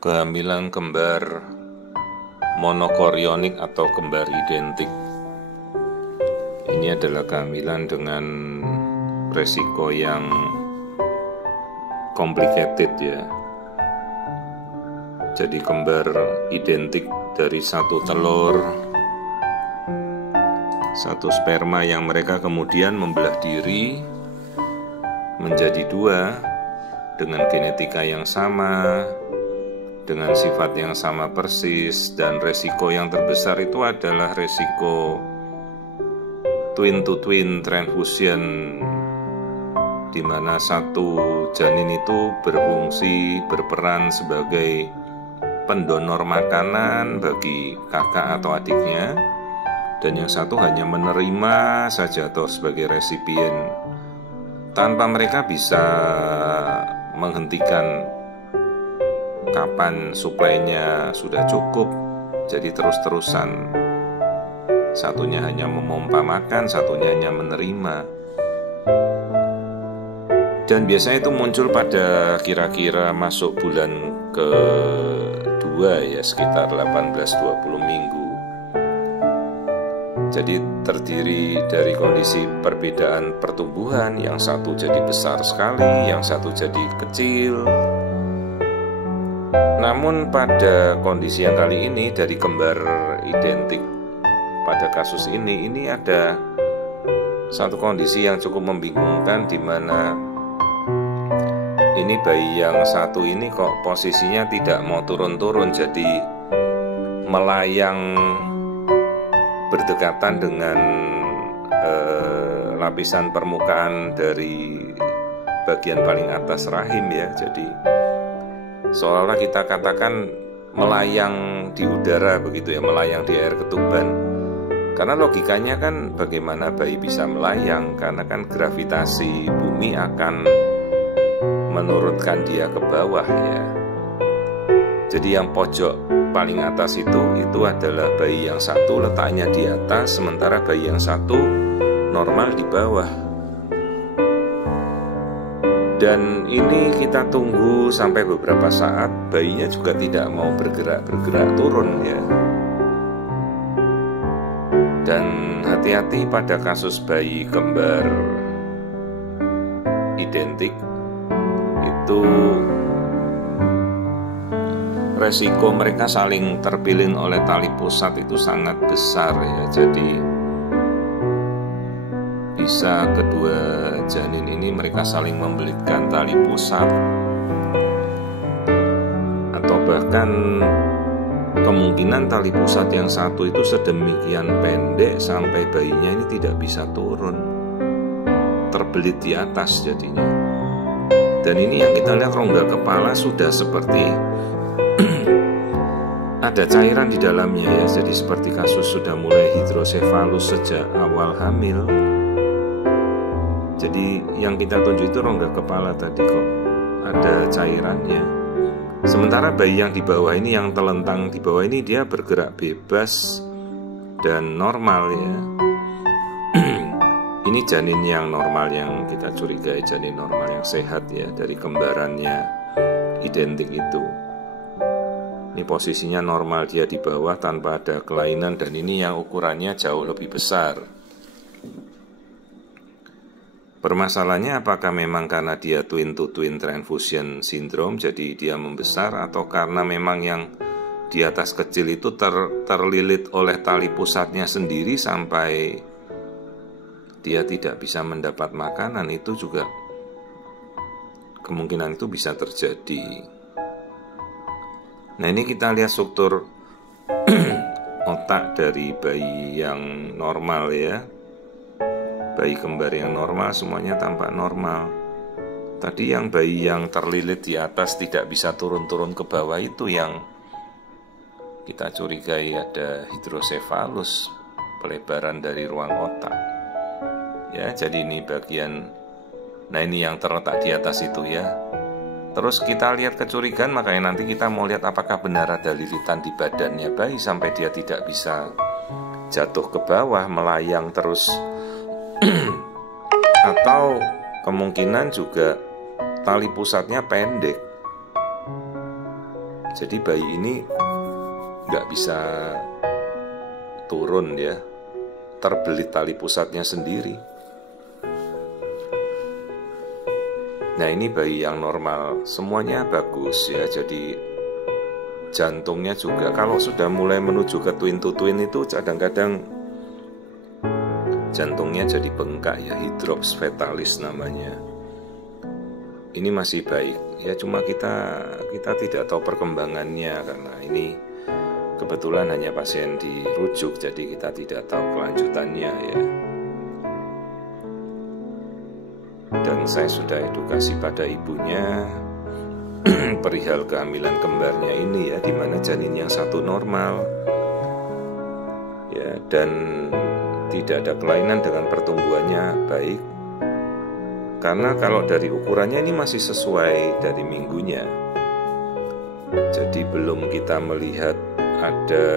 Kehamilan kembar monokorionik atau kembar identik. Ini adalah kehamilan dengan resiko yang complicated ya. Jadi kembar identik dari satu telur, satu sperma yang mereka kemudian membelah diri menjadi dua dengan genetika yang sama, dengan sifat yang sama persis, dan resiko yang terbesar itu adalah resiko twin to twin transfusion, di mana satu janin itu berperan sebagai pendonor makanan bagi kakak atau adiknya, dan yang satu hanya menerima saja atau sebagai resipien, tanpa mereka bisa menghentikan kapan suplainya sudah cukup. Jadi terus-terusan, satunya hanya memompa makan, satunya hanya menerima. Dan biasanya itu muncul pada kira-kira masuk bulan kedua ya, sekitar 18-20 minggu. Jadi terdiri dari kondisi perbedaan pertumbuhan, yang satu jadi besar sekali, yang satu jadi kecil. Namun pada kondisi yang kali ini dari kembar identik pada kasus ini ada satu kondisi yang cukup membingungkan, di mana ini bayi yang satu ini kok posisinya tidak mau turun-turun, jadi melayang berdekatan dengan lapisan permukaan dari bagian paling atas rahim ya. Jadi seolah-olah kita katakan melayang di udara begitu ya, melayang di air ketuban. Karena logikanya kan bagaimana bayi bisa melayang, karena kan gravitasi bumi akan menurunkan dia ke bawah ya. Jadi yang pojok paling atas itu adalah bayi yang satu, letaknya di atas, sementara bayi yang satu normal di bawah. Dan ini kita tunggu sampai beberapa saat, bayinya juga tidak mau bergerak turun ya. Dan hati-hati pada kasus bayi kembar identik, itu resiko mereka saling terpilin oleh tali pusat itu sangat besar ya. Jadi bisa kedua janin ini mereka saling membelitkan tali pusat, atau bahkan kemungkinan tali pusat yang satu itu sedemikian pendek sampai bayinya ini tidak bisa turun, terbelit di atas jadinya. Dan ini yang kita lihat, rongga kepala sudah seperti ada cairan di dalamnya ya. Jadi seperti kasus sudah mulai hidrosefalus sejak awal hamil. Jadi yang kita tunjuk itu rongga kepala tadi kok ada cairannya. Sementara bayi yang di bawah ini, yang telentang di bawah ini, dia bergerak bebas dan normal ya. Ini janin yang normal, yang kita curigai janin normal yang sehat ya, dari kembarannya identik itu. Ini posisinya normal, dia di bawah tanpa ada kelainan, dan ini yang ukurannya jauh lebih besar. Permasalahannya apakah memang karena dia twin to twin transfusion syndrome, jadi dia membesar, atau karena memang yang di atas kecil itu terlilit oleh tali pusatnya sendiri sampai dia tidak bisa mendapat makanan. Itu juga kemungkinan itu bisa terjadi. Nah, ini kita lihat struktur otak dari bayi yang normal ya. Bayi kembar yang normal semuanya tampak normal. Tadi yang bayi yang terlilit di atas tidak bisa turun-turun ke bawah itu yang kita curigai ada hidrosefalus, pelebaran dari ruang otak. Ya, jadi ini bagian. Nah, ini yang terletak di atas itu ya. Terus kita lihat kecurigaan, makanya nanti kita mau lihat apakah benar ada lilitan di badannya bayi sampai dia tidak bisa jatuh ke bawah, melayang terus. Atau kemungkinan juga tali pusatnya pendek. Jadi bayi ini nggak bisa turun ya, terbelit tali pusatnya sendiri. Nah ini bayi yang normal, semuanya bagus ya. Jadi jantungnya juga kalau sudah mulai menuju ke twin to twin itu kadang-kadang jantungnya jadi bengkak ya, hidrops fetalis namanya. Ini masih baik ya, cuma kita tidak tahu perkembangannya karena ini kebetulan hanya pasien dirujuk, jadi kita tidak tahu kelanjutannya ya. Dan saya sudah edukasi pada ibunya perihal kehamilan kembarnya ini ya, dimana janin yang satu normal ya, dan tidak ada kelainan dengan pertumbuhannya baik. Karena kalau dari ukurannya ini masih sesuai dari minggunya, jadi belum kita melihat ada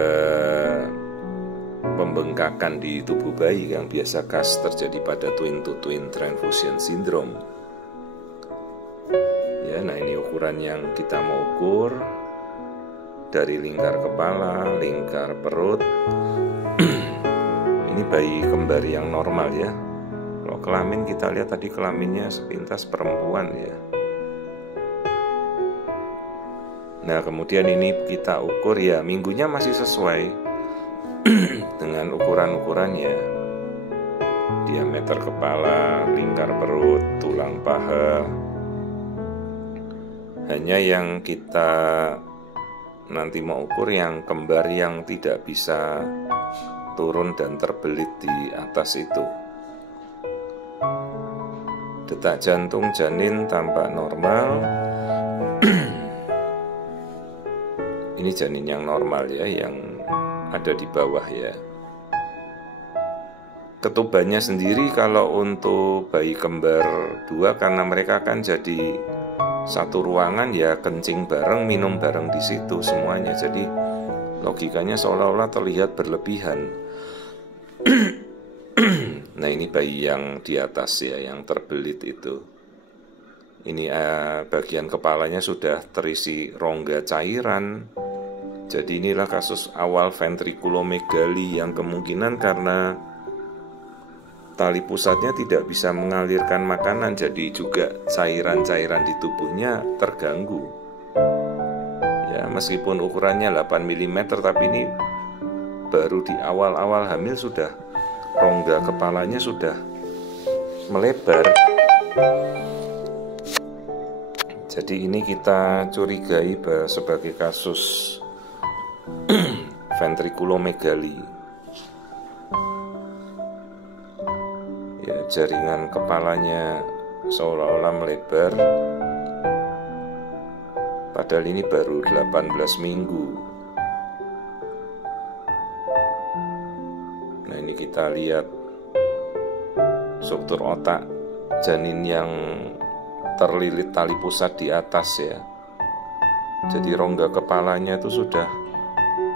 pembengkakan di tubuh bayi yang biasa khas terjadi pada twin to twin transfusion syndrome ya. Nah ini ukuran yang kita mau ukur dari lingkar kepala, lingkar perut. Ini bayi kembar yang normal ya. Kalau kelamin kita lihat tadi kelaminnya sepintas perempuan ya. Nah kemudian ini kita ukur ya, minggunya masih sesuai dengan ukuran-ukurannya. Diameter kepala, lingkar perut, tulang paha. Hanya yang kita nanti mau ukur yang kembar yang tidak bisa turun dan terbelit di atas itu. Detak jantung janin tampak normal. Ini janin yang normal ya, yang ada di bawah ya. Ketubannya sendiri kalau untuk bayi kembar 2 karena mereka akan jadi satu ruangan ya, kencing bareng, minum bareng di situ semuanya. Jadi logikanya seolah-olah terlihat berlebihan. Nah ini bayi yang di atas ya, yang terbelit itu. Ini bagian kepalanya sudah terisi rongga cairan. Jadi inilah kasus awal ventriculomegaly yang kemungkinan karena tali pusatnya tidak bisa mengalirkan makanan, jadi juga cairan-cairan di tubuhnya terganggu. Ya, meskipun ukurannya 8 mm, tapi ini baru di awal-awal hamil sudah rongga kepalanya sudah melebar. Jadi ini kita curigai sebagai kasus ventriculomegaly. Ya, jaringan kepalanya seolah-olah melebar. Padahal ini baru 18 minggu. Nah, ini kita lihat struktur otak janin yang terlilit tali pusat di atas ya. Jadi rongga kepalanya itu sudah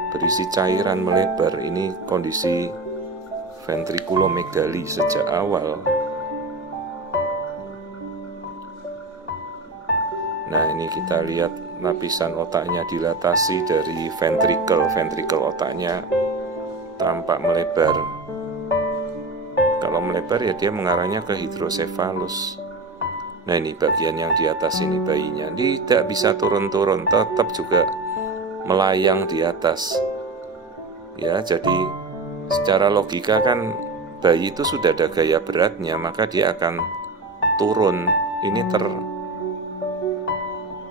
berisi cairan melebar. Ini kondisi ventriculomegaly sejak awal. Nah ini kita lihat lapisan otaknya dilatasi dari ventricle otaknya tampak melebar. Kalau melebar ya dia mengarahnya ke hidrosefalus. Nah ini bagian yang di atas ini bayinya tidak bisa turun-turun, tetap juga melayang di atas. Ya, jadi secara logika kan bayi itu sudah ada gaya beratnya, maka dia akan turun. Ini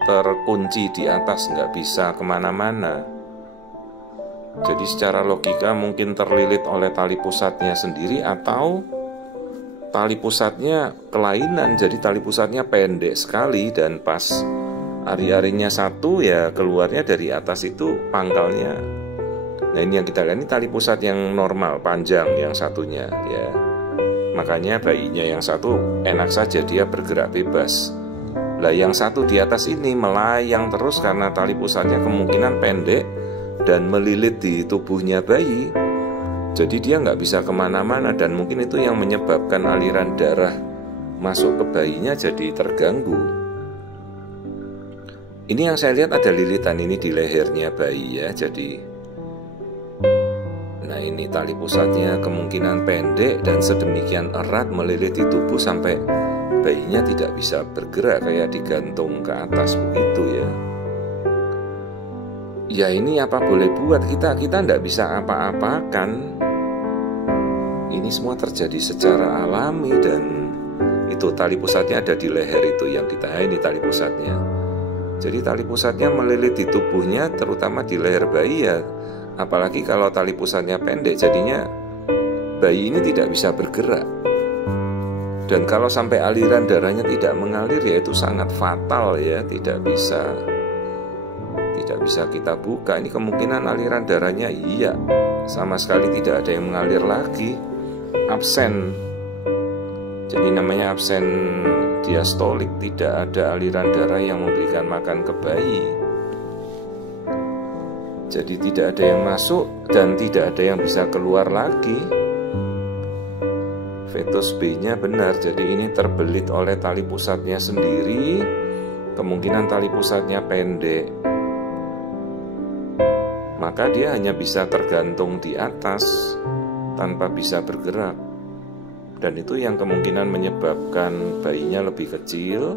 terkunci di atas, nggak bisa kemana-mana. Jadi secara logika mungkin terlilit oleh tali pusatnya sendiri atau tali pusatnya kelainan, jadi tali pusatnya pendek sekali dan pas ari-arinya satu ya keluarnya dari atas itu pangkalnya. Nah ini yang kita lihat, ini tali pusat yang normal, panjang yang satunya ya. Makanya bayinya yang satu enak saja dia bergerak bebas. Lah yang satu di atas ini melayang terus karena tali pusatnya kemungkinan pendek dan melilit di tubuhnya bayi. Jadi dia nggak bisa kemana-mana dan mungkin itu yang menyebabkan aliran darah masuk ke bayinya jadi terganggu. Ini yang saya lihat ada lilitan ini di lehernya bayi ya. Jadi nah ini tali pusatnya kemungkinan pendek dan sedemikian erat melilit di tubuh sampai bayinya tidak bisa bergerak, kayak digantung ke atas begitu ya. Ya ini apa boleh buat, kita tidak bisa apa-apakan. Ini semua terjadi secara alami dan itu tali pusatnya ada di leher itu yang kita ini tali pusatnya. Jadi tali pusatnya melilit di tubuhnya, terutama di leher bayi ya. Apalagi kalau tali pusatnya pendek, jadinya bayi ini tidak bisa bergerak. Dan kalau sampai aliran darahnya tidak mengalir ya itu sangat fatal ya, tidak bisa kita buka. Ini kemungkinan aliran darahnya iya sama sekali tidak ada yang mengalir lagi, absen. Jadi namanya absen diastolik, tidak ada aliran darah yang memberikan makan ke bayi. Jadi tidak ada yang masuk dan tidak ada yang bisa keluar lagi. Fetus B-nya benar, jadi ini terbelit oleh tali pusatnya sendiri. Kemungkinan tali pusatnya pendek, maka dia hanya bisa tergantung di atas tanpa bisa bergerak. Dan itu yang kemungkinan menyebabkan bayinya lebih kecil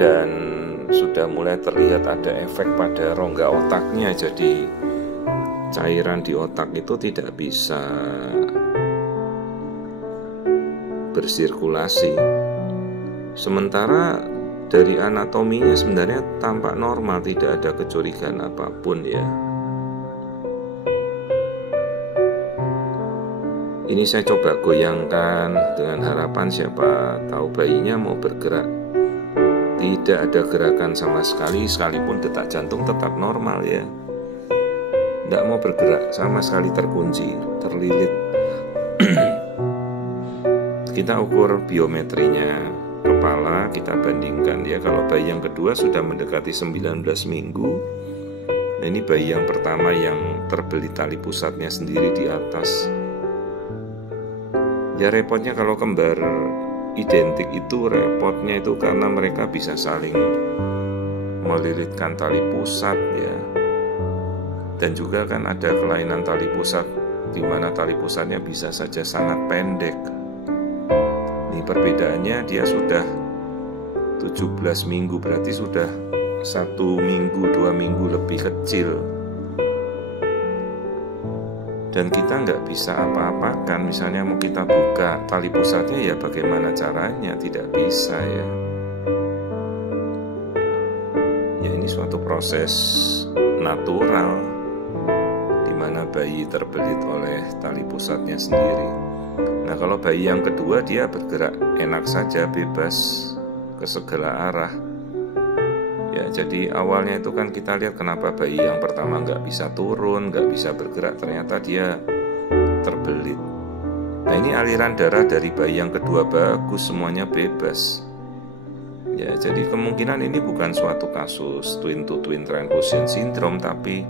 dan sudah mulai terlihat ada efek pada rongga otaknya. Jadi cairan di otak itu tidak bisa bersirkulasi. Sementara dari anatominya sebenarnya tampak normal, tidak ada kecurigaan apapun ya. Ini saya coba goyangkan dengan harapan siapa tahu bayinya mau bergerak. Tidak ada gerakan sama sekali, sekalipun detak jantung tetap normal ya. Tidak mau bergerak, sama sekali terkunci, terlilit. Kita ukur biometrinya kepala, kita bandingkan ya. Kalau bayi yang kedua sudah mendekati 19 minggu. Nah ini bayi yang pertama yang terbelit tali pusatnya sendiri di atas. Ya repotnya kalau kembar identik itu, repotnya itu karena mereka bisa saling melilitkan tali pusat ya. Dan juga kan ada kelainan tali pusat di mana tali pusatnya bisa saja sangat pendek. Ini perbedaannya dia sudah 17 minggu, berarti sudah 1 minggu 2 minggu lebih kecil. Dan kita nggak bisa apa-apakan. Misalnya mau kita buka tali pusatnya ya bagaimana caranya, tidak bisa ya. Ya ini suatu proses natural di mana bayi terbelit oleh tali pusatnya sendiri. Nah kalau bayi yang kedua dia bergerak enak saja, bebas ke segala arah. Ya, jadi awalnya itu kan kita lihat kenapa bayi yang pertama nggak bisa turun, nggak bisa bergerak, ternyata dia terbelit. Nah ini aliran darah dari bayi yang kedua bagus, semuanya bebas. Ya, jadi kemungkinan ini bukan suatu kasus twin to twin transfusion syndrome, tapi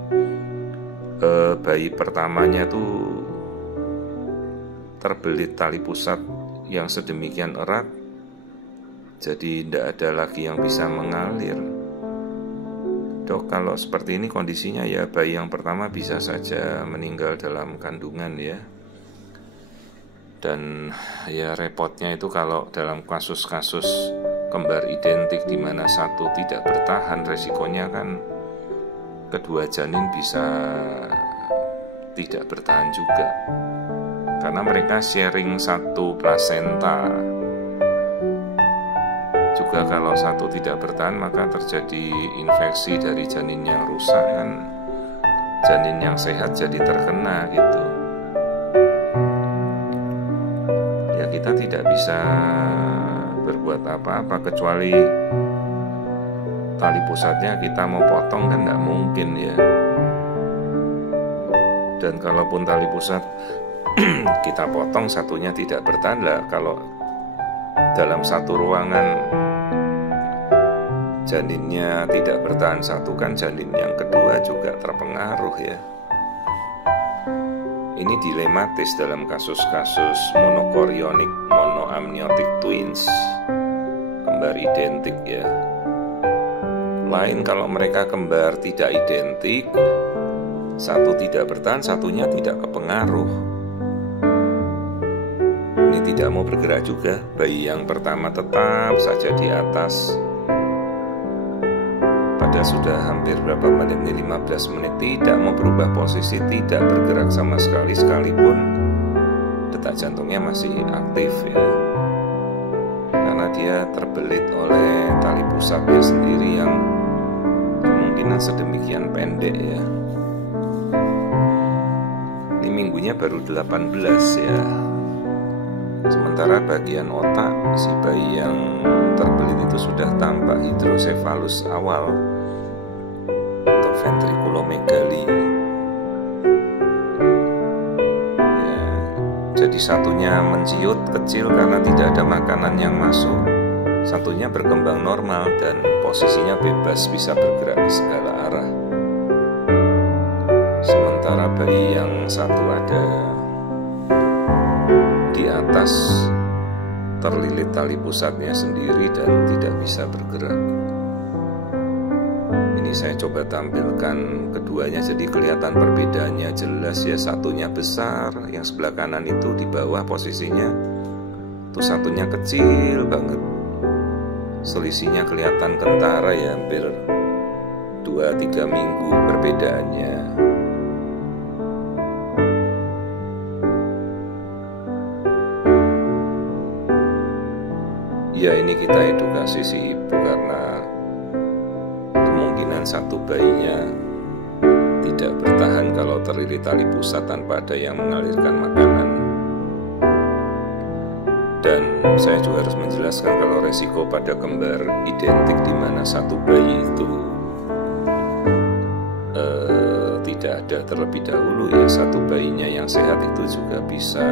bayi pertamanya tuh terbelit tali pusat yang sedemikian erat, jadi tidak ada lagi yang bisa mengalir. Dok, kalau seperti ini kondisinya ya bayi yang pertama bisa saja meninggal dalam kandungan ya. Dan ya repotnya itu kalau dalam kasus-kasus kembar identik di mana satu tidak bertahan, resikonya kan kedua janin bisa tidak bertahan juga. Karena mereka sharing satu plasenta. Juga kalau satu tidak bertahan maka terjadi infeksi dari janin yang rusak kan, janin yang sehat jadi terkena gitu. Ya kita tidak bisa berbuat apa-apa kecuali tali pusatnya kita mau potong kan tidak mungkin ya. Dan kalaupun tali pusat kita potong satunya tidak bertahan lah, kalau dalam satu ruangan janinnya tidak bertahan satu kan janin yang kedua juga terpengaruh ya. Ini dilematis dalam kasus-kasus monokorionik monoamniotic twins, kembar identik ya. Lain kalau mereka kembar tidak identik, satu tidak bertahan, satunya tidak kepengaruh. Ini tidak mau bergerak juga. Bayi yang pertama tetap saja di atas. Pada sudah hampir berapa menit nih, 15 menit, tidak mau berubah posisi, tidak bergerak sama sekali, sekalipun detak jantungnya masih aktif ya. Karena dia terbelit oleh tali pusatnya sendiri yang kemungkinan sedemikian pendek ya. Ini minggunya baru 18 ya. Sementara bagian otak si bayi yang terbelit itu sudah tampak hidrosefalus awal atau ventriculomegali ya. Jadi satunya menciut kecil karena tidak ada makanan yang masuk, satunya berkembang normal dan posisinya bebas, bisa bergerak ke segala arah. Sementara bayi yang satu ada di atas, terlilit tali pusatnya sendiri dan tidak bisa bergerak. Ini saya coba tampilkan keduanya, jadi kelihatan perbedaannya jelas ya. Satunya besar, yang sebelah kanan itu di bawah posisinya, tuh satunya kecil banget. Selisihnya kelihatan kentara ya, hampir 2-3 minggu perbedaannya. Ya ini kita edukasi si ibu karena kemungkinan satu bayinya tidak bertahan kalau terlilit tali pusat tanpa ada yang mengalirkan makanan. Dan saya juga harus menjelaskan kalau resiko pada kembar identik di mana satu bayi itu tidak ada terlebih dahulu ya, satu bayinya yang sehat itu juga bisa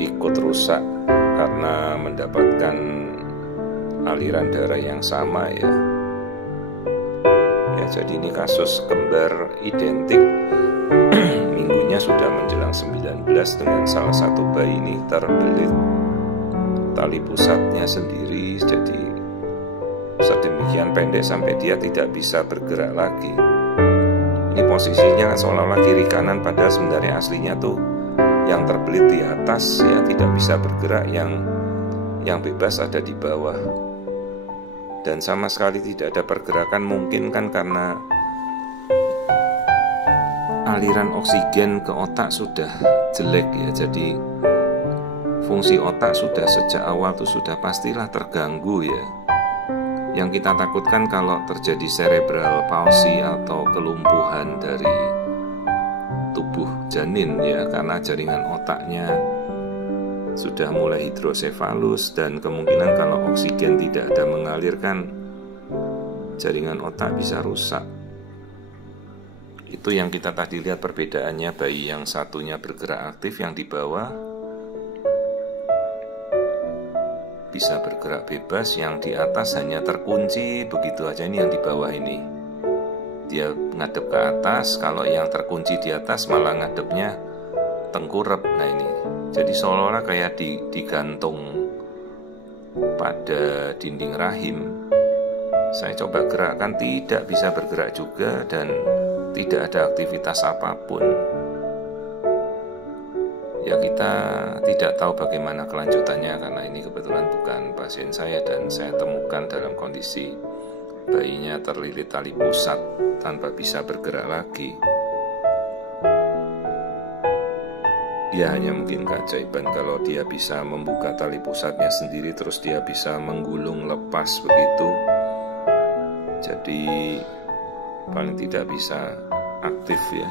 ikut rusak karena mendapatkan aliran darah yang sama ya. Ya jadi ini kasus kembar identik minggunya sudah menjelang 19 dengan salah satu bayi ini terbelit tali pusatnya sendiri, jadi sedemikian pendek sampai dia tidak bisa bergerak lagi. Ini posisinya seolah-olah kiri kanan, padahal sebenarnya aslinya tuh yang terbelit di atas ya, tidak bisa bergerak, yang bebas ada di bawah. Dan sama sekali tidak ada pergerakan, mungkin kan karena aliran oksigen ke otak sudah jelek ya. Jadi fungsi otak sudah sejak awal tuh sudah pastilah terganggu ya. Yang kita takutkan kalau terjadi cerebral palsy atau kelumpuhan dari tubuh janin ya, karena jaringan otaknya sudah mulai hidrosefalus dan kemungkinan kalau oksigen tidak ada mengalirkan, jaringan otak bisa rusak. Itu yang kita tadi lihat perbedaannya, bayi yang satunya bergerak aktif, yang di bawah bisa bergerak bebas, yang di atas hanya terkunci begitu aja. Ini yang di bawah ini dia ngadep ke atas, kalau yang terkunci di atas malah ngadepnya tengkurap. Nah ini jadi seolah-olah kayak digantung pada dinding rahim. Saya coba gerakkan, tidak bisa bergerak juga dan tidak ada aktivitas apapun. Ya kita tidak tahu bagaimana kelanjutannya karena ini kebetulan bukan pasien saya, dan saya temukan dalam kondisi bayinya terlilit tali pusat tanpa bisa bergerak lagi. Ya hanya mungkin keajaiban kalau dia bisa membuka tali pusatnya sendiri, terus dia bisa menggulung lepas begitu. Jadi paling tidak bisa aktif ya.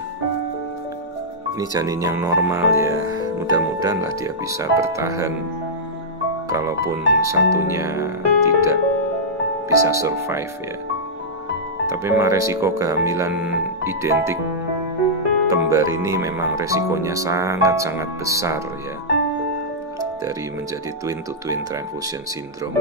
Ini janin yang normal ya, mudah-mudahan lah dia bisa bertahan. Kalaupun satunya tidak bisa survive ya. Tapi memang resiko kehamilan identik kembar ini memang resikonya sangat-sangat besar ya, dari menjadi twin to twin transfusion syndrome.